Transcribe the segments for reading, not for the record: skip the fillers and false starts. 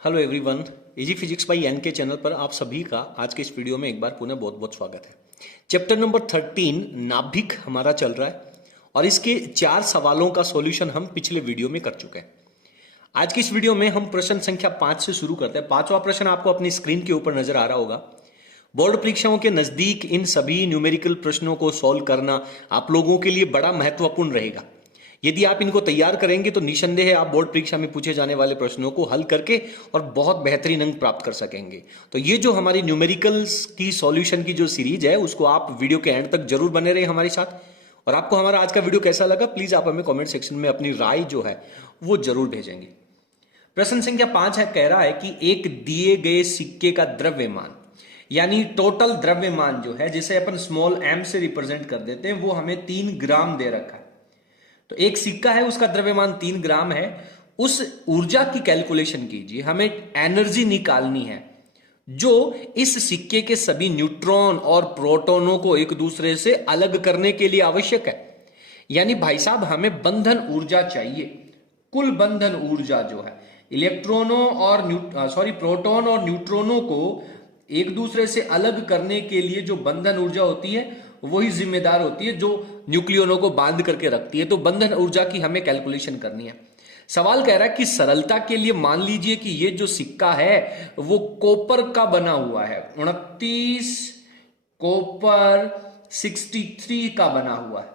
Hello everyone. Easy physics by N K channel पर आप सभी का आज के इस वीडियो में एक बार पुनः बहुत बहुत स्वागत है। चैप्टर नंबर 13 नाभिक हमारा चल रहा है और इसके 4 सवालों का सॉल्यूशन हम पिछले वीडियो में कर चुके हैं। आज की इस वीडियो में हम प्रश्न संख्या 5 से शुरू करते हैं। 5वां प्रश्न आपको अपनी स्क्रीन के ऊपर नजर आ रहा होगा। बोर्ड परीक्षाओं के नजदीक इन सभी न्यूमेरिकल प्रश्नों को सॉल्व करना आप लोगों के लिए बड़ा महत्वपूर्ण रहेगा। यदि आप इनको तैयार करेंगे तो निसंदेह आप बोर्ड परीक्षा में पूछे जाने वाले प्रश्नों को हल करके और बहुत बेहतरीन अंक प्राप्त कर सकेंगे। तो ये जो हमारी न्यूमेरिकल्स की सॉल्यूशन की जो सीरीज है उसको आप वीडियो के एंड तक जरूर बने रहे हमारे साथ। और आपको हमारा आज का वीडियो कैसा लगा प्लीज आप हमें कमेंट सेक्शन में अपनी राय जो है वो जरूर भेजेंगे। प्रश्न संख्या 5 है, कह रहा है कि एक दिए गए सिक्के का द्रव्यमान यानी टोटल द्रव्यमान जो है जिसे अपन स्मॉल एम से रिप्रेजेंट कर देते हैं वो हमें 3 ग्राम दे रखा है। तो एक सिक्का है उसका द्रव्यमान 3 ग्राम है। उस ऊर्जा की कैलकुलेशन कीजिए, हमें एनर्जी निकालनी है जो इस सिक्के के सभी न्यूट्रॉन और प्रोटॉनों को एक दूसरे से अलग करने के लिए आवश्यक है। यानी भाई साहब हमें बंधन ऊर्जा चाहिए। कुल बंधन ऊर्जा जो है इलेक्ट्रॉनों और प्रोटॉन और न्यूट्रॉनों को एक दूसरे से अलग करने के लिए जो बंधन ऊर्जा होती है वही जिम्मेदार होती है जो न्यूक्लियोनों को बांध करके रखती है। तो बंधन ऊर्जा की हमें कैलकुलेशन करनी है। सवाल कह रहा है कि सरलता के लिए मान लीजिए कि ये जो सिक्का है वो कॉपर का बना हुआ है। 29 कॉपर 63 का बना हुआ है।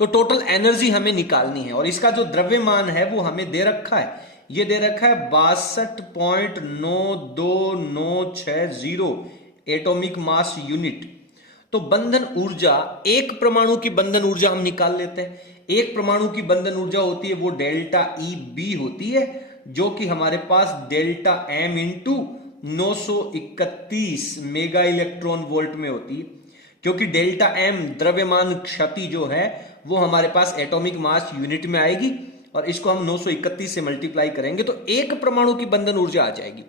तो टोटल एनर्जी हमें निकालनी है और इसका जो द्रव्यमान है वो हमें दे रखा है। ये दे रखा है 62.92960 एटॉमिक मास यूनिट। तो बंधन ऊर्जा, एक परमाणु की बंधन ऊर्जा हम निकाल लेते हैं। एक परमाणु की बंधन ऊर्जा होती है वो डेल्टा ई बी होती है जो कि हमारे पास delta M into 931 mega electron volt में होती है। क्योंकि डेल्टा एम द्रव्यमान क्षति जो है वो हमारे पास एटॉमिक मास यूनिट में आएगी और इसको हम 931 से मल्टीप्लाई करेंगे तो एक परमाणु की बंधन ऊर्जा आ जाएगी।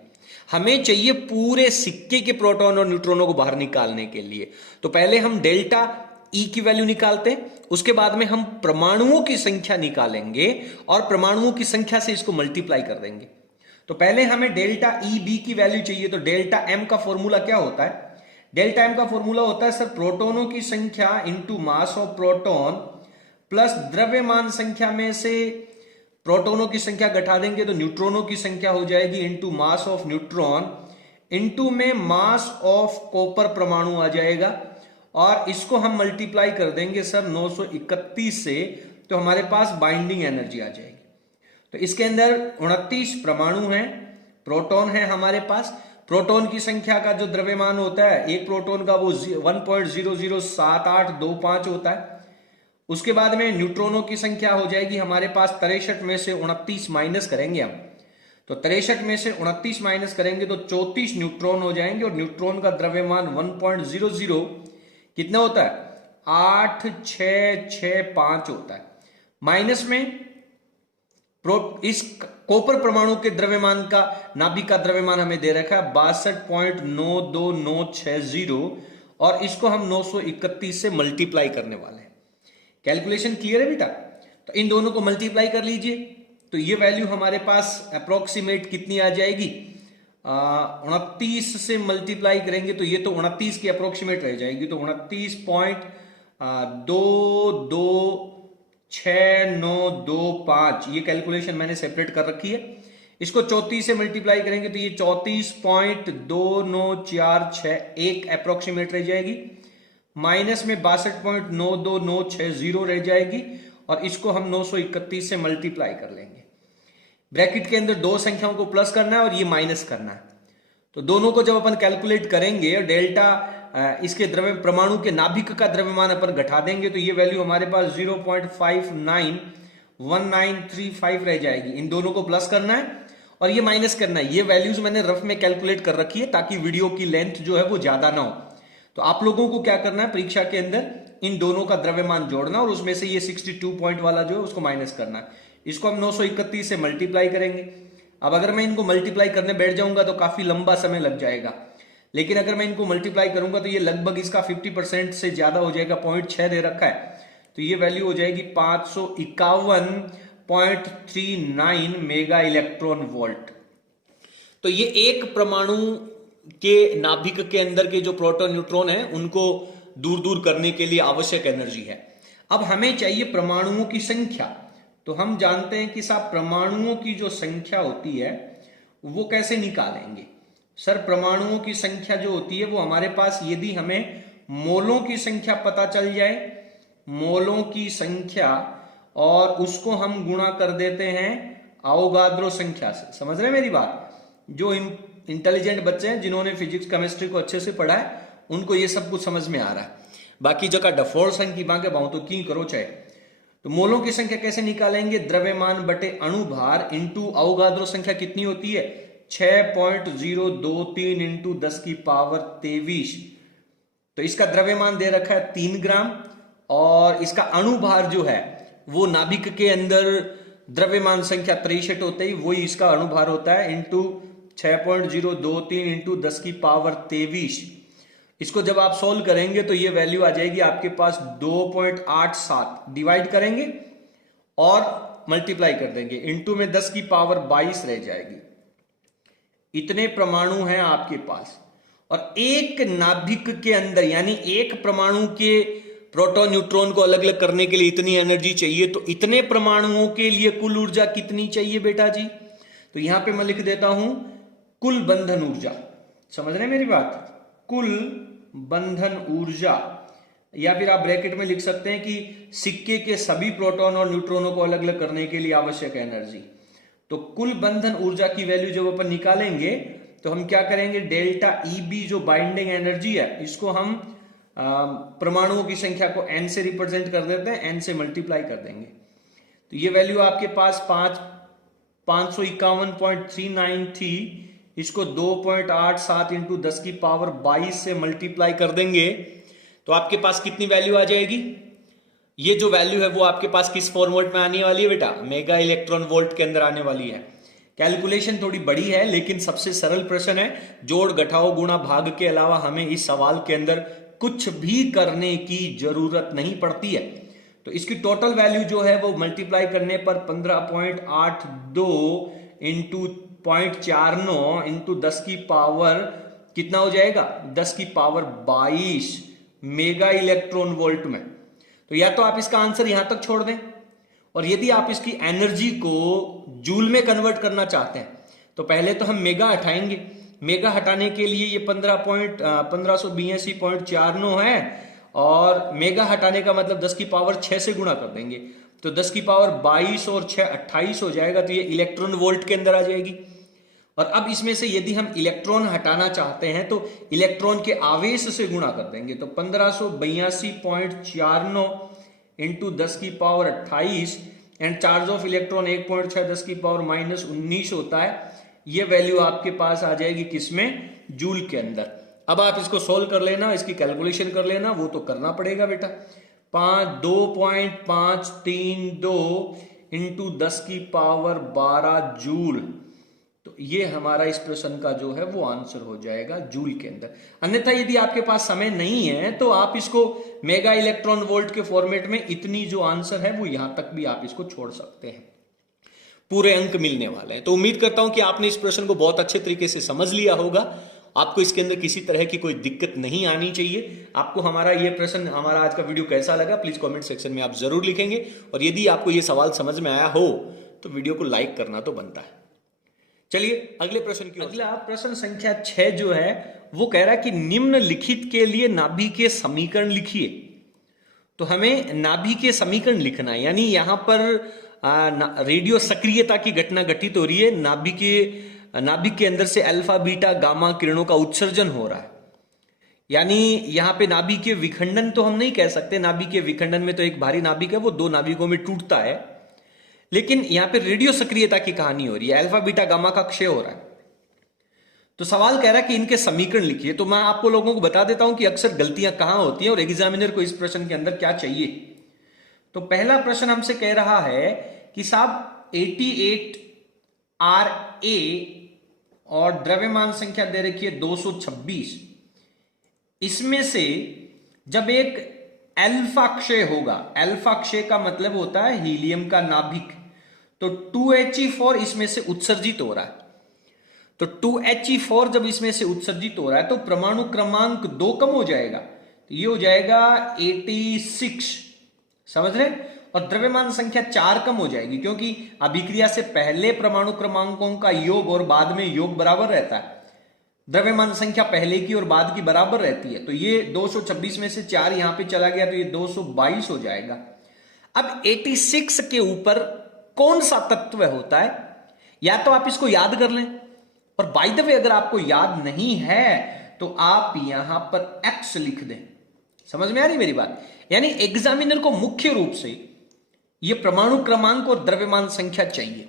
हमें चाहिए पूरे सिक्के के प्रोटॉन और न्यूट्रॉनों को बाहर निकालने के लिए। तो पहले हम डेल्टा ई की वैल्यू निकालते हैं, उसके बाद में हम परमाणुओं की संख्या निकालेंगे और परमाणुओं की संख्या से इसको मल्टीप्लाई कर देंगे। तो पहले हमें डेल्टा ई बी की वैल्यू चाहिए। तो डेल्टा एम का फॉर्मूला क्या होता है? डेल्टा एम का फॉर्मूला होता है सर प्रोटोनों की संख्या into mass of proton plus द्रव्यमान संख्या में से प्रोटॉनों की संख्या घटा देंगे तो न्यूट्रॉनों की संख्या हो जाएगी into mass of neutron into में मास ऑफ कॉपर परमाणु आ जाएगा और इसको हम मल्टीप्लाई कर देंगे सर 931 से तो हमारे पास बाइंडिंग एनर्जी आ जाएगी। तो इसके अंदर 29 परमाणु हैं, प्रोटॉन है हमारे पास। प्रोटॉन की संख्या का जो द्रव्यमान होता है एक प्रोटॉन का वो 1.007825 होता है। उसके बाद में न्यूट्रॉनों की संख्या हो जाएगी हमारे पास 63 में से 29 माइनस करेंगे हम। तो 63 में से 29 माइनस करेंगे तो 34 न्यूट्रॉन हो जाएंगे और न्यूट्रॉन का द्रव्यमान 1.00 कितना होता है 8665 होता है। माइनस में इस कॉपर परमाणु के द्रव्यमान का नाभिक का द्रव्यमान हमें दे रखा है 62.92960 और इसको हम 931 से मल्टीप्लाई करने वाले हैं। कैलकुलेशन क्लियर है बेटा? तो इन दोनों को मल्टीप्लाई कर लीजिए तो ये वैल्यू हमारे पास अप्रोक्सीमेट कितनी आ जाएगी 29 से मल्टीप्लाई करेंगे तो ये तो 29 की अप्रोक्सीमेट रह जाएगी। तो 29.226925 ये कैलकुलेशन मैंने सेपरेट कर रखी है। इसको 34 से मल्टीप्लाई करेंगे तो ये 34.29461 अप्रोक्सीमेट रह जाएगी। माइनस में 62.92960 रह जाएगी और इसको हम 931 से मल्टीप्लाई कर लेंगे। ब्रैकेट के अंदर दो संख्याओं को प्लस करना है और ये माइनस करना है। तो दोनों को जब अपन कैलकुलेट करेंगे डेल्टा इसके द्रव्य परमाणु के नाभिक का द्रव्यमान अपन घटा देंगे तो ये वैल्यू हमारे पास 0.591935 रह जाएगी। इन दोनों को प्लस करना है और ये माइनस करना है। ये वैल्यूज मैंने रफ में कैलकुलेट कर रखी है ताकि वीडियो की लेंथ जो है वो ज्यादा ना हो। तो आप लोगों को क्या करना है परीक्षा के अंदर इन दोनों का द्रव्यमान जोड़ना और उसमें से ये 62 पॉइंट वाला जो है उसको माइनस करना है। इसको हम 931 से मल्टीप्लाई करेंगे। अब अगर मैं इनको मल्टीप्लाई करने बैठ जाऊंगा तो काफी लंबा समय लग जाएगा, लेकिन अगर मैं इनको मल्टीप्लाई करूंगा तो ये लगभग इसका 50% से ज्यादा हो जाएगा। 0.6 दे रखा है तो ये वैल्यू हो जाएगी 551.39 मेगा इलेक्ट्रॉन वोल्ट। तो ये एक परमाणु के नाभिक के अंदर के जो प्रोटॉन न्यूट्रॉन है उनको दूर दूर करने के लिए आवश्यक एनर्जी है। अब हमें चाहिए परमाणुओं की संख्या। तो हम जानते हैं कि साहब परमाणुओं की जो संख्या होती है वो कैसे निकालेंगे। सर परमाणुओं की संख्या जो होती है वो हमारे पास, यदि हमें मोलों की संख्या पता चल जाए, मोलों की संख्या, और उसको हम गुणा कर देते हैं अवोगाद्रो संख्या से। समझ रहे हैं मेरी बात? जो इंटेलिजेंट बच्चे हैं जिन्होंने फिजिक्स केमिस्ट्री को अच्छे से पढ़ा है उनको ये सब कुछ समझ में आ रहा है। बाकी जगह डफोर संख्या की बात बाहू तो की करो चाहे। तो मोलों की संख्या कैसे निकालेंगे? द्रव्यमान बटे अणुभार इंटू अवोगाद्रो संख्या कितनी होती है? 6.023 इंटू 10 की पावर 23। तो इसका द्रव्यमान दे रखा है 3 ग्राम और इसका अणुभार जो है वो नाभिक के अंदर द्रव्यमान संख्या 63 होते ही वही इसका अणुभार होता है इंटू 6.023 इंटू 10 की पावर 23। इसको जब आप सोल्व करेंगे तो ये वैल्यू आ जाएगी आपके पास 2.87। डिवाइड करेंगे और मल्टीप्लाई कर देंगे, इंटू में 10 की पावर 22 रह जाएगी। इतने परमाणु हैं आपके पास और एक नाभिक के अंदर, यानी एक परमाणु के प्रोटॉन न्यूट्रॉन को अलग अलग करने के लिए इतनी एनर्जी चाहिए। तो इतने परमाणुओं के लिए कुल ऊर्जा कितनी चाहिए बेटा जी? तो यहां पे मैं लिख देता हूं कुल बंधन ऊर्जा। समझ रहे हैं मेरी बात? कुल बंधन ऊर्जा, या फिर आप ब्रैकेट में लिख सकते हैं कि सिक्के के सभी प्रोटॉन और न्यूट्रॉनों को अलग अलग करने के लिए आवश्यक एनर्जी। तो कुल बंधन ऊर्जा की वैल्यू जब अपन निकालेंगे तो हम क्या करेंगे? डेल्टा ईबी जो बाइंडिंग एनर्जी है इसको हम परमाणुओं की संख्या को n से रिप्रेजेंट कर देते हैं, n से मल्टीप्लाई कर देंगे। तो ये वैल्यू आपके पास 551.39 थी, इसको 2.87 इंटू 10 की पावर 22 से मल्टीप्लाई कर देंगे तो आपके पास कितनी वैल्यू आ जाएगी? ये जो वैल्यू है वो आपके पास किस फॉर्मेट में आने वाली है बेटा? मेगा इलेक्ट्रॉन वोल्ट के अंदर आने वाली है। कैलकुलेशन थोड़ी बड़ी है लेकिन सबसे सरल प्रश्न है। जोड़ घटाओ गुणा भाग के अलावा हमें इस सवाल के अंदर कुछ भी करने की जरूरत नहीं पड़ती है। तो इसकी टोटल वैल्यू जो है वो मल्टीप्लाई करने पर 15.82 इंटू 0.49 इंटू 10 की पावर कितना हो जाएगा? 10 की पावर 22 मेगा इलेक्ट्रॉन वोल्ट में। तो या तो आप इसका आंसर यहां तक छोड़ दें, और यदि आप इसकी एनर्जी को जूल में कन्वर्ट करना चाहते हैं तो पहले तो हम मेगा हटाएंगे। मेगा हटाने के लिए ये 1582.49 है और मेगा हटाने का मतलब 10 की पावर 6 से गुणा कर देंगे तो 10 की पावर 22 और 6 28 हो जाएगा। तो ये इलेक्ट्रॉन वोल्ट के अंदर आ जाएगी। और अब इसमें से यदि हम इलेक्ट्रॉन हटाना चाहते हैं तो इलेक्ट्रॉन के आवेश से गुणा कर देंगे तो 1582.49 इंटू 10 की power 28 and charge of electron 1.6 10 की पावर -19 होता है। ये वैल्यू आपके पास आ जाएगी किसमें? जूल के अंदर। अब आप इसको सोल्व कर लेना, इसकी कैलकुलेशन कर लेना, वो तो करना पड़ेगा बेटा। 2.532 इंटू 10 की पावर 12 जूल। तो ये हमारा इस प्रश्न का जो है वो आंसर हो जाएगा जूल के अंदर। अन्यथा यदि आपके पास समय नहीं है तो आप इसको मेगा इलेक्ट्रॉन वोल्ट के फॉर्मेट में इतनी जो आंसर है वो यहां तक भी आप इसको छोड़ सकते हैं। पूरे अंक मिलने वाले हैं। तो उम्मीद करता हूं कि आपने इस प्रश्न को बहुत अच्छे तरीके से समझ लिया होगा। आपको इसके अंदर किसी तरह की कोई दिक्कत नहीं आनी चाहिए। आपको हमारा ये प्रश्न, हमारा आज का वीडियो कैसा लगा प्लीज कमेंट सेक्शन में आप जरूर लिखेंगे। और यदि आपको ये सवाल समझ में आया हो तो वीडियो को लाइक करना तो बनता है। चलिए अगले प्रश्न की। अगला प्रश्न संख्या 6 जो है वो कह रहा है कि निम्नलिखित के लिए नाभिकीय समीकरण लिखिए। तो हमें नाभिकीय समीकरण लिखना है, यानी यहां पर रेडियो सक्रियता की घटना घटित हो रही है। नाभिक के अंदर से अल्फा बीटा गामा किरणों का उत्सर्जन हो रहा है। यानी यहां पे नाभिकीय विखंडन तो हम नहीं कह सकते। नाभिकीय विखंडन में तो एक भारी नाभिक है वो 2 नाभिकों में टूटता है, लेकिन यहां पे रेडियो सक्रियता की कहानी हो रही है। अल्फा बीटा गामा का क्षय हो रहा है। तो सवाल कह रहा है कि इनके समीकरण लिखिए। तो मैं आपको लोगों को बता देता हूं कि अक्सर गलतियां कहां होती हैं और एग्जामिनर को इस प्रश्न के अंदर क्या चाहिए। तो पहला प्रश्न हमसे कह रहा है कि साहब 88 Ra और द्रव्यमान संख्या दे रखी है 226। इसमें से जब एक अल्फा क्षय होगा, अल्फा क्षय का मतलब होता है हीलियम का नाभिक, तो 2He4 इसमें से उत्सर्जित हो रहा है। तो 2He4 जब इसमें से उत्सर्जित हो रहा है तो परमाणु क्रमांक 2 कम हो जाएगा, तो ये हो जाएगा 86, समझ रहे हैं। और द्रव्यमान संख्या 4 कम हो जाएगी, क्योंकि अभिक्रिया से पहले परमाणु क्रमांकों का योग और बाद में योग बराबर रहता है। द्रव्यमान संख्या पहले की और बाद की बराबर रहती है, तो ये 226 में से 4 यहां पे चला गया तो ये 222 हो जाएगा। अब 86 के ऊपर कौन सा तत्व होता है, या तो आप इसको याद कर लें, और बाय द वे अगर आपको याद नहीं है तो आप यहां पर एक्स लिख दें। समझ में आ रही मेरी बात? यानी एग्जामिनर को मुख्य रूप से यह परमाणु क्रमांक और द्रव्यमान संख्या चाहिए।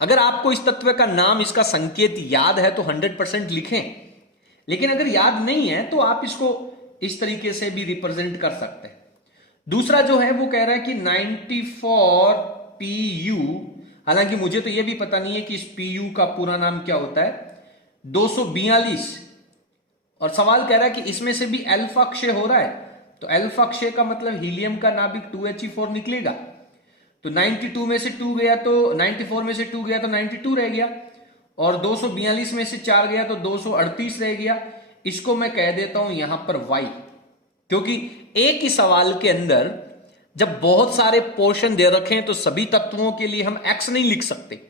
अगर आपको इस तत्व का नाम, इसका संकेत याद है तो 100% लिखें, लेकिन अगर याद नहीं है तो आप इसको इस तरीके से भी रिप्रेजेंट कर सकते हैं। दूसरा जो है वो कह रहा है कि 94 PU, हालांकि मुझे तो यह भी पता नहीं है कि इस PU का पूरा नाम क्या होता है, 242। और सवाल कह रहा है कि इसमें से भी अल्फा क्षय हो रहा है, तो अल्फा क्षय का मतलब हीलियम का नाभिक 2He4 निकलेगा। तो 92 में से 2 गया तो 94 में से 2 गया तो 92 रह गया, और 242 में से 4 गया तो 238 रह गया। इसको मैं कह देता हूं यहां पर Y, क्योंकि एक ही सवाल के अंदर जब बहुत सारे पोर्शन दे रखे हैं तो सभी तत्वों के लिए हम X नहीं लिख सकते,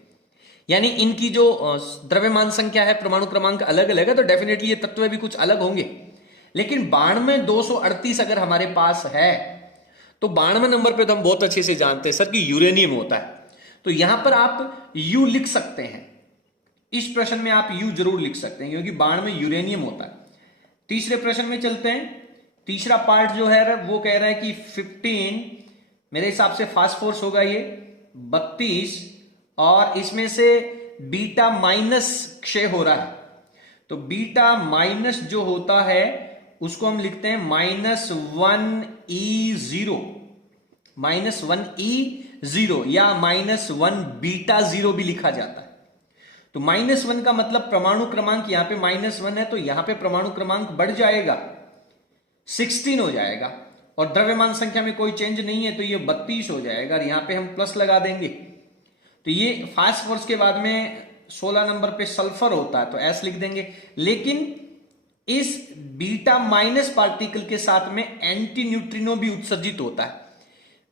यानी इनकी जो द्रव्यमान संख्या है, परमाणु क्रमांक अलग अलग है, तो डेफिनेटली ये तत्व भी कुछ अलग होंगे। लेकिन 92 238 अगर हमारे पास है तो 92 नंबर पे तो हम बहुत अच्छे से जानते हैं सर कि यूरेनियम होता है, तो यहां पर आप U लिख सकते हैं। इस प्रश्न में आप U जरूर लिख सकते हैं, क्योंकि 92 यूरेनियम होता है। तीसरे प्रश्न में चलते हैं। तीसरा पार्ट जो है वो कह रहा है कि 15, मेरे हिसाब से फास्फोरस होगा ये 32, और इसमें से बीटा माइनस क्षय हो रहा है, तो बीटा माइनस जो होता है उसको हम लिखते हैं -1E0, -1E0 या -1 बीटा 0 भी लिखा जाता है। तो -1 का मतलब परमाणु क्रमांक, यहां पे -1 है तो यहां पे परमाणु क्रमांक बढ़ जाएगा, 16 हो जाएगा, और द्रव्यमान संख्या में कोई चेंज नहीं है तो ये 32 हो जाएगा, और यहां पे हम प्लस लगा देंगे। तो ये फास्फोरस के बाद में 16 नंबर पे सल्फर होता है तो S लिख देंगे। लेकिन इस बीटा माइनस पार्टिकल के साथ में एंटी न्यूट्रिनो भी उत्सर्जित होता है।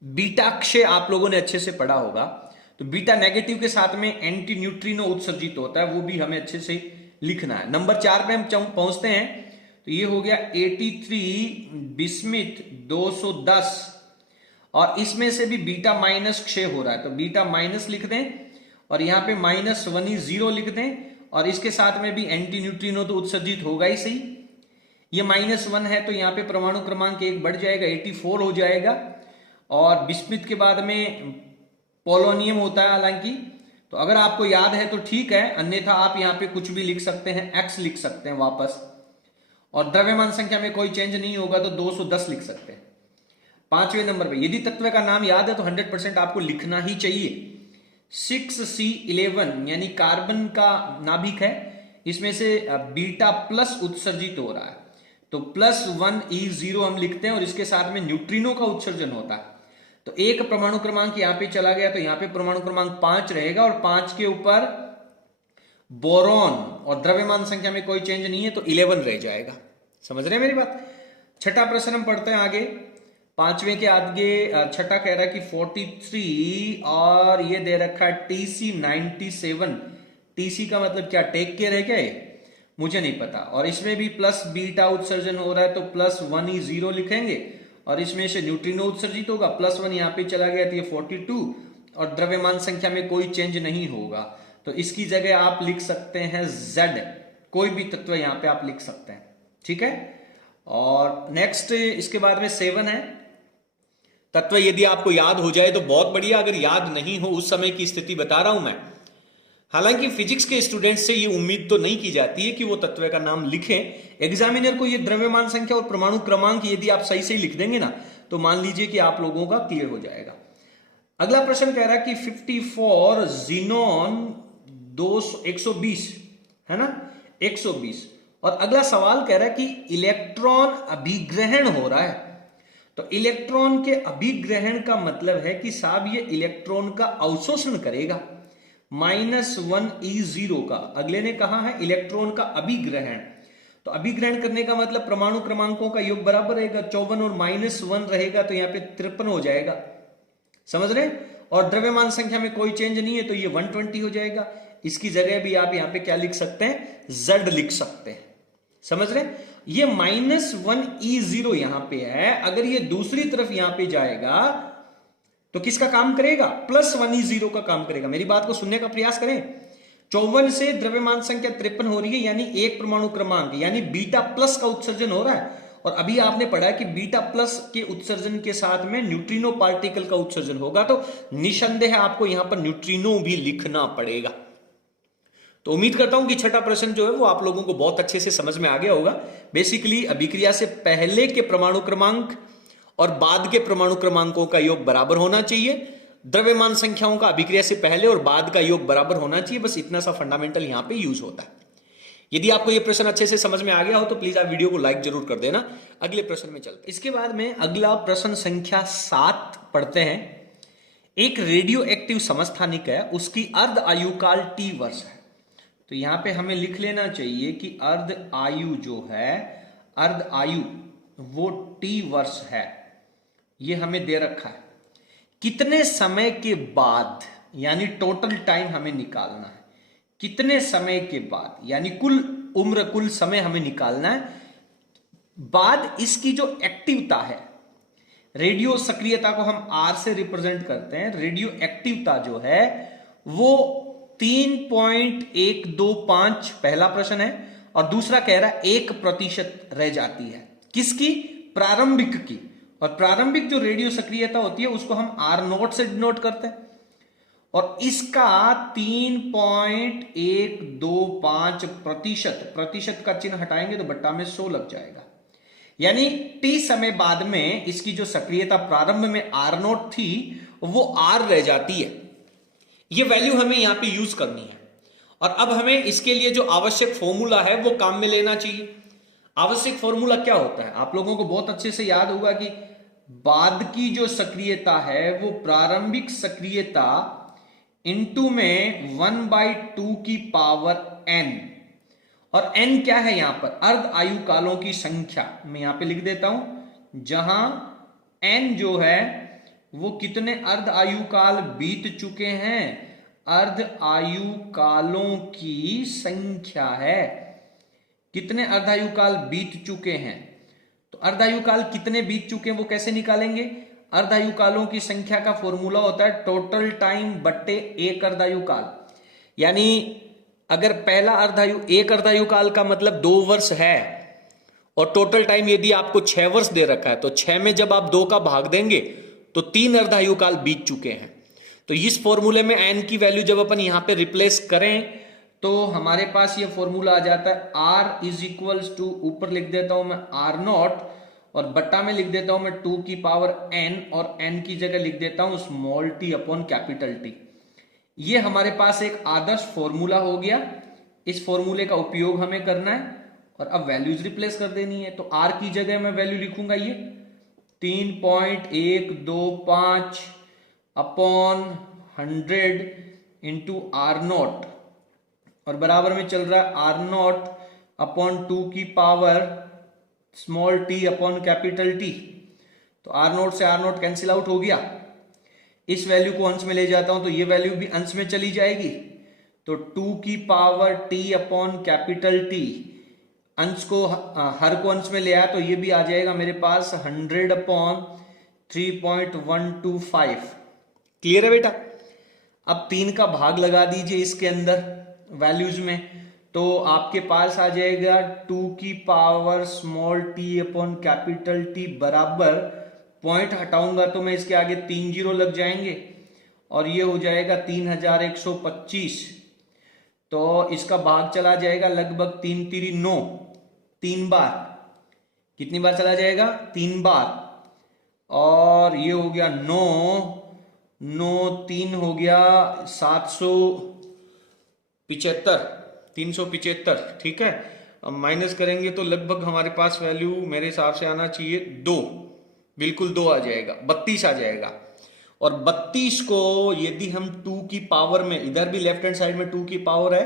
बीटा क्षय आप लोगों ने अच्छे से पढ़ा होगा, तो बीटा नेगेटिव के साथ में एंटी न्यूट्रिनो उत्सर्जित होता है, वो भी हमें अच्छे से लिखना है। नंबर 4 पे हम पहुंचते हैं, तो ये हो गया 83 बिस्मिथ 210, और इसमें से भी बीटा माइनस क्षय हो रहा है, तो बीटा माइनस लिख दें, और यहां पे -1E0 लिख दें, और इसके साथ में भी एंटी न्यूट्रिनो तो उत्सर्जित होगा ही सही। ये -1 है तो यहां पे परमाणु क्रमांक 1 बढ़ जाएगा, 84 हो जाएगा, और बिस्मिथ के बाद में पोलोनियम होता है हालांकि, तो अगर आपको याद है तो ठीक है, अन्यथा आप यहां पे कुछ भी लिख सकते हैं, X लिख सकते हैं वापस, और द्रव्यमान संख्या में कोई चेंज नहीं होगा तो 210 लिख सकते हैं। 5वें नंबर पे यदि तत्व का नाम याद है तो 100% आपको लिखना ही चाहिए। 6C11 यानी कार्बन का नाभिक है, इसमें से बीटा प्लस उत्सर्जित हो रहा है, तो +1E0 हम लिखते हैं, और इसके साथ में न्यूट्रिनो का उत्सर्जन होता है। तो एक परमाणु क्रमांक यहां पे चला गया तो यहां पे परमाणु क्रमांक 5 रहेगा, और 5 के ऊपर बोरॉन, और द्रव्यमान संख्या में कोई चेंज नहीं है तो 11 रह जाएगा। समझ रहे हैं मेरी बात? छठा प्रश्न हम पढ़ते हैं आगे। 5वें के आगे छठा कह रहा है कि 43, और ये दे रखा है TC97। TC का मतलब क्या, टेक केयर है क्या ये? मुझे नहीं पता। और इसमें भी प्लस बीटा उत्सर्जन हो रहा है तो +1E0 लिखेंगे, और इसमें से न्यूट्रिनो उत्सर्जित होगा, +1 यहाँ पे चला गया तो ये 42, और द्रव्यमान संख्या में कोई चेंज नहीं होगा, तो इसकी जगह आप लिख सकते हैं Z, कोई भी तत्व यहाँ पे आप लिख सकते हैं, ठीक है। और नेक्स्ट इसके बाद में 7 है। तत्व यदि आपको याद हो जाए तो बहुत बढ़िया, अगर याद नहीं हो उस समय की स्थिति बता रहा हूं मैं। हालांकि फिजिक्स के स्टूडेंट्स से ये उम्मीद तो नहीं की जाती है कि वो तत्व का नाम लिखें। एग्जामिनर को ये द्रव्यमान संख्या और परमाणु क्रमांक यदि आप सही सही लिख देंगे ना, तो मान लीजिए कि आप लोगों का क्लियर हो जाएगा। अगला प्रश्न कह रहा है कि 54 जीनोन 120 है ना, 120। और अगला सवाल कह रहा है कि इलेक्ट्रॉन अभिग्रहण हो रहा है। तो इलेक्ट्रॉन के अभिग्रहण का मतलब है कि साहब ये इलेक्ट्रॉन का अवशोषण करेगा। -1e0 का, अगले ने कहा है इलेक्ट्रॉन का अभिग्रहण, तो अभिग्रहण करने का मतलब परमाणु क्रमांकों का योग बराबर रहेगा, 54 और -1 रहेगा तो यहाँ पे 53 हो जाएगा, समझ रहे हैं। और द्रव्यमान संख्या में कोई चेंज नहीं है तो ये 120 हो जाएगा। इसकी जगह भी आप यहाँ पे क्या लिख सकते हैं, Z लिख सकते हैं, समझ रहे हैं। ये -1e0 यहां पे है, अगर ये दूसरी तरफ यहां पे जाएगा तो किसका काम करेगा, +1e0 का काम करेगा। मेरी बात को सुनने का प्रयास करें। 54 से द्रव्यमान संख्या 53 हो रही है, यानी एक परमाणु क्रमांक यानी बीटा प्लस का उत्सर्जन हो रहा है। और अभी आपने पढ़ा कि बीटा प्लस के उत्सर्जन के साथ में न्यूट्रिनो पार्टिकल का उत्सर्जन होगा, तो निसंदेह आपको यहां पर न्यूट्रिनो भी लिखना पड़ेगा। तो उम्मीद करता हूं कि छठा प्रश्न जो है वो आप लोगों को बहुत अच्छे से समझ में आ गया होगा। बेसिकली अभिक्रिया से पहले के परमाणु क्रमांक और बाद के परमाणु क्रमांकों का योग बराबर होना चाहिए, द्रव्यमान संख्याओं का अभिक्रिया से पहले और बाद का योग बराबर होना चाहिए, बस इतना सा फंडामेंटल यहां पे यूज होता है। यदि आपको यह प्रश्न अच्छे से समझ में आ गया हो तो प्लीज आप वीडियो को लाइक जरूर कर देना। अगले प्रश्न में चलते हैं। इसके बाद में अगला प्रश्न संख्या 7 पढ़ते हैं। एक रेडियो एक्टिव समस्थानिक है, उसकी अर्ध आयुकाल T वर्ष है। तो यहां पे हमें लिख लेना चाहिए कि अर्ध आयु जो है, अर्ध आयु वो T वर्ष है, ये हमें दे रखा है। कितने समय के बाद, यानी टोटल टाइम हमें निकालना है, कितने समय के बाद यानी कुल उम्र, कुल समय हमें निकालना है। बाद इसकी जो एक्टिवता है, रेडियो सक्रियता को हम R से रिप्रेजेंट करते हैं, रेडियो एक्टिवता जो है वो 3.125 पहला प्रश्न है, और दूसरा कह रहा है 1% रह जाती है, किसकी, प्रारंभिक की। और प्रारंभिक जो रेडियो सक्रियता होती है उसको हम R0 से डिनोट करते हैं, और इसका 3.125% प्रतिशत का चिन्ह हटाएंगे तो बट्टा में 100 लग जाएगा। यानी T समय बाद में इसकी जो सक्रियता प्रारंभ में R0 थी वो R रह जाती है। ये वैल्यू हमें यहां पे यूज करनी है, और अब हमें इसके लिए जो आवश्यक फॉर्मूला है वो काम में लेना चाहिए। आवश्यक फॉर्मूला क्या होता है, आप लोगों को बहुत अच्छे से याद होगा कि बाद की जो सक्रियता है वो प्रारंभिक सक्रियता इनटू में 1/2 की पावर n, और n क्या है यहां पर, अर्ध आयु कालों की संख्या। मैं यहां पे लिख देता हूं, जहां n जो है वो कितने अर्ध आयु काल बीत चुके हैं, अर्ध आयु कालों की संख्या है, कितने अर्धायु काल बीत चुके हैं। तो अर्धायु काल कितने बीत चुके हैं वो कैसे निकालेंगे, अर्धायु कालों की संख्या का फॉर्मूला होता है टोटल टाइम बट्टे एक अर्धायु काल। यानी अगर पहला अर्धायु, एक अर्धायु काल का मतलब 2 वर्ष है, और टोटल टाइम यदि आपको 6 वर्ष दे रखा है, तो 6 में जब आप 2 का भाग देंगे तो 3 अर्धायु काल बीत चुके हैं। तो इस फॉर्मूले में n की वैल्यू जब अपन यहां पे रिप्लेस करें तो हमारे पास ये फॉर्मूला आ जाता है, R इज इक्वल्स टू, ऊपर लिख देता हूं मैं R0, और बट्टा में लिख देता हूं मैं 2 की पावर n, और n की जगह लिख देता हूं small t upon capital T। ये हमारे पास एक आदर्श फॉर्मूला हो गया, इस फॉर्मूले का उपयोग हमें करना है, और अब वैल्यूज रिप्लेस कर देनी है। तो R की जगह मैं वैल्यू लिखूंगा ये 3.125 अपॉन 100 इंटू R0, और बराबर में चल रहा है R0 अपॉन 2 की power small t upon capital T। तो R0 से R0 कैंसिल आउट हो गया, इस वैल्यू को अंश में ले जाता हूं तो ये वैल्यू भी अंश में चली जाएगी, तो 2 की power t upon capital T, अंश को हर को अंश में ले आया तो ये भी आ जाएगा मेरे पास 100 अपॉन 3.125। क्लियर है बेटा। अब 3 का भाग लगा दीजिए इसके अंदर वैल्यूज में, तो आपके पास आ जाएगा 2 की power small t upon capital T बराबर, पॉइंट हटाऊंगा तो मैं इसके आगे 3 जीरो लग जाएंगे, और ये हो जाएगा 3125। तो इसका भाग चला जाएगा लगभग 3 3 9, 3 बार, कितनी बार चला जाएगा, 3 बार, और ये हो गया 9 9 3 हो गया 775, 375, ठीक है। अब माइनस करेंगे तो लगभग हमारे पास वैल्यू मेरे हिसाब से आना चाहिए 2, बिल्कुल 2 आ जाएगा, 32 आ जाएगा। और 32 को यदि हम 2 की पावर में, इधर भी लेफ्ट हैंड साइड में 2 की पावर है,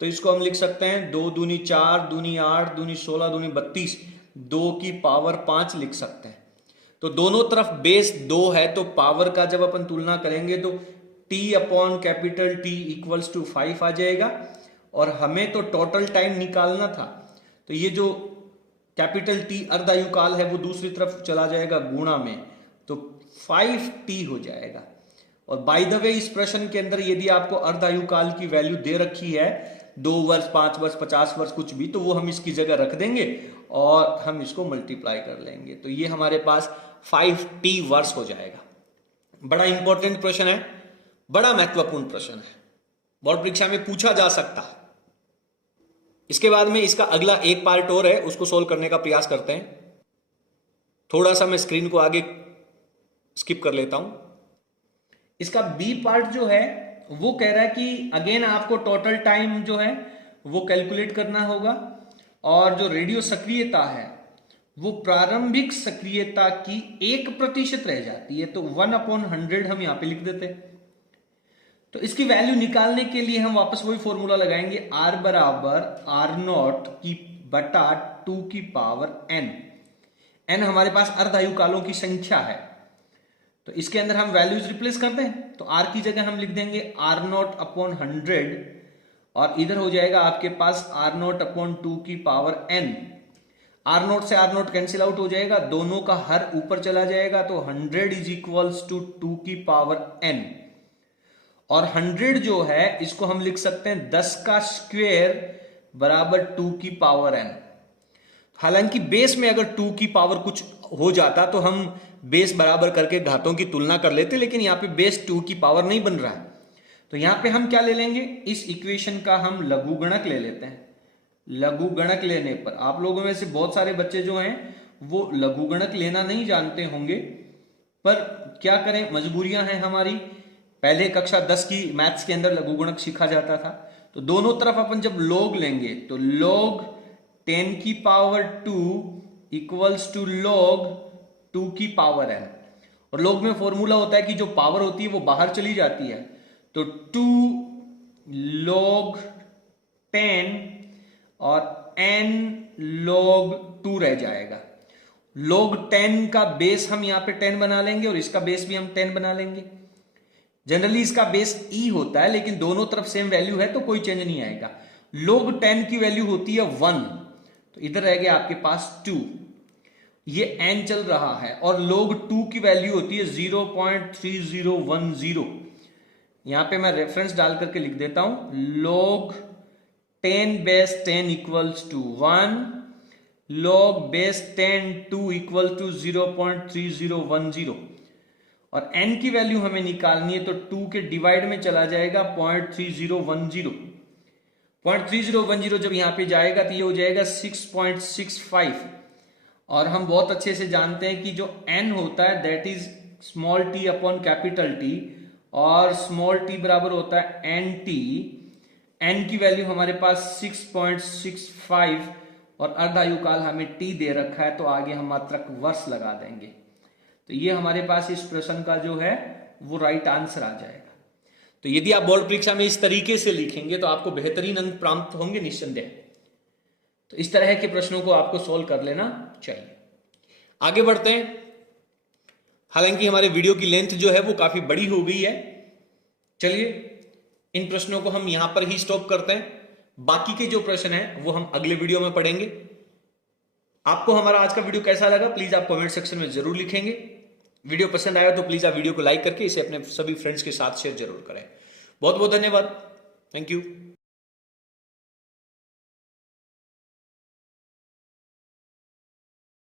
तो इसको हम लिख सकते हैं 2 दूनी 4, दूनी 8, दूनी 16, दूनी 32, 2 की पावर 5 लिख सकते हैं। तो दोनों तरफ बेस 2 है, तो पावर का जब अपन तुलना करेंगे तो T upon capital T equals to 5 आ जाएगा। और हमें तो टोटल टाइम निकालना था, तो ये जो कैपिटल T अर्धायुकाल है वो दूसरी तरफ चला जाएगा गुणा में, तो 5T हो जाएगा। और बाय द वे इस प्रश्न के अंदर यदि आपको अर्धायुकाल की वैल्यू दे रखी है 2 वर्ष, 5 वर्ष, 50 वर्ष, कुछ भी, तो वो हम इसकी जगह रख देंगे और हम इसको मल्टीप्लाई कर लेंगे, तो ये हमारे पास 5T वर्ष हो जाएगा। बड़ा इंपॉर्टेंट प्रश्न है, बड़ा महत्वपूर्ण प्रश्न है, बोर्ड परीक्षा में पूछा जा सकता है। इसके बाद में इसका अगला एक पार्ट और है, उसको सोल्व करने का प्रयास करते हैं। थोड़ा सा मैं स्क्रीन को आगे स्किप कर लेता हूं। इसका बी पार्ट जो है वो कह रहा है कि अगेन आपको टोटल टाइम जो है वो कैलकुलेट करना होगा, और जो रेडियो सक्रियता है वो प्रारंभिक सक्रियता की 1% रह जाती है, तो 1/100 हम यहां पे लिख देते हैं। तो इसकी वैल्यू निकालने के लिए हम वापस वही फॉर्मूला लगाएंगे, R बराबर R0 की बटा 2 की पावर n। n हमारे पास अर्धायुकालों की संख्या है, तो इसके अंदर हम वैल्यूज रिप्लेस कर दें, तो R की जगह हम लिख देंगे R0/100, और इधर हो जाएगा आपके पास R0/2 की पावर n। R0 से R0 कैंसिल आउट हो जाएगा, दोनों का हर ऊपर चला जाएगा, तो 100 इज इक्वल्स टू 2 की पावर n। और 100 जो है इसको हम लिख सकते हैं 10 का स्क्वायर बराबर 2 की पावर n। हालांकि बेस में अगर 2 की पावर कुछ हो जाता तो हम बेस बराबर करके घातों की तुलना कर लेते, लेकिन यहां पे बेस 2 की पावर नहीं बन रहा है, तो यहां पे हम क्या ले लेंगे, इस इक्वेशन का हम लघुगणक ले लेते हैं। लघुगणक लेने पर आप लोगों में से बहुत सारे बच्चे जो हैं वो लघुगणक लेना नहीं जानते होंगे, पर क्या करें, मजबूरियां हैं हमारी। पहले कक्षा 10 की मैथ्स के अंदर लघुगणक सीखा जाता था, तो दोनों तरफ अपन जब log लेंगे तो log 10 की पावर 2 इक्वल्स टू log 2 की पावर n। और log में फॉर्मूला होता है कि जो पावर होती है वो बाहर चली जाती है, तो 2 log 10 और n log 2 रह जाएगा। log 10 का बेस हम यहां पे 10 बना लेंगे और इसका बेस भी हम 10 बना लेंगे। जनरली इसका बेस e होता है, लेकिन दोनों तरफ सेम वैल्यू है तो कोई चेंज नहीं आएगा। log 10 की वैल्यू होती है 1, तो इधर रह गया आपके पास 2, ये n चल रहा है, और log 2 की वैल्यू होती है 0.3010। यहां पे मैं रेफरेंस डाल करके लिख देता हूं, log 10 base 10 equals to 1, log base 10 2 equal to 0.3010। और n की वैल्यू हमें निकालनी है, तो 2 के डिवाइड में चला जाएगा 0.3010। 0.3010 जब यहां पे जाएगा तो ये हो जाएगा 6.65। और हम बहुत अच्छे से जानते हैं कि जो n होता है that is small t upon capital T, और स्मॉल t बराबर होता है nt। n की वैल्यू हमारे पास 6.65 और अर्धायुकाल हमें t दे रखा है, तो आगे हम मात्रक वर्ष लगा देंगे, तो ये हमारे पास इस प्रश्न का जो है वो राइट आंसर आ जाएगा। तो यदि आप बोर्ड परीक्षा में इस तरीके से लिखेंगे तो आपको बेहतरीन अंक प्राप्त होंगे निस्संदेह। तो इस तरह के प्रश्नों को आपको सोल्व कर लेना चाहिए। आगे बढ़ते हैं। हालांकि हमारे वीडियो की लेंथ जो है वो काफी बड़ी हो गई है, चलिए इन प्रश्नों को हम यहां पर ही स्टॉप करते हैं। बाकी के जो प्रश्न हैं वो हम अगले वीडियो में पढ़ेंगे। आपको हमारा आज का वीडियो कैसा लगा प्लीज आप कमेंट सेक्शन में जरूर लिखेंगे। वीडियो पसंद आया तो प्लीज आप वीडियो को लाइक करके इसे अपने सभी फ्रेंड्स के साथ शेयर जरूर करें। बहुत बहुत धन्यवाद, थैंक यू।